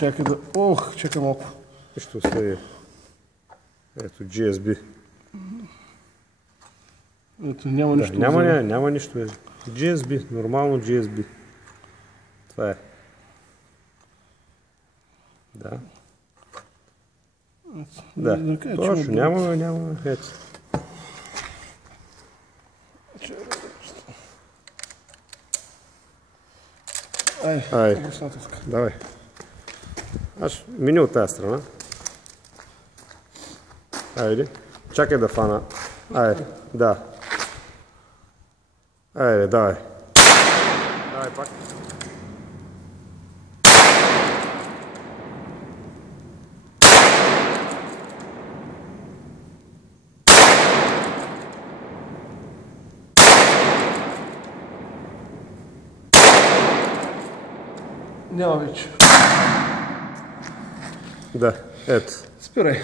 Чакай да... Ох, чакай малко. Нищо остави. Ето GSB. Ето, няма нищо. Няма нищо. GSB, нормално GSB. Това е. Да. Да, точно, няма. Ето. Ай, давай. Аз мини от тази страна. Айде. Чакай да фана. Айде, да. Айде, давай. Давай пак. Няма вече. Да, ето. Спирай.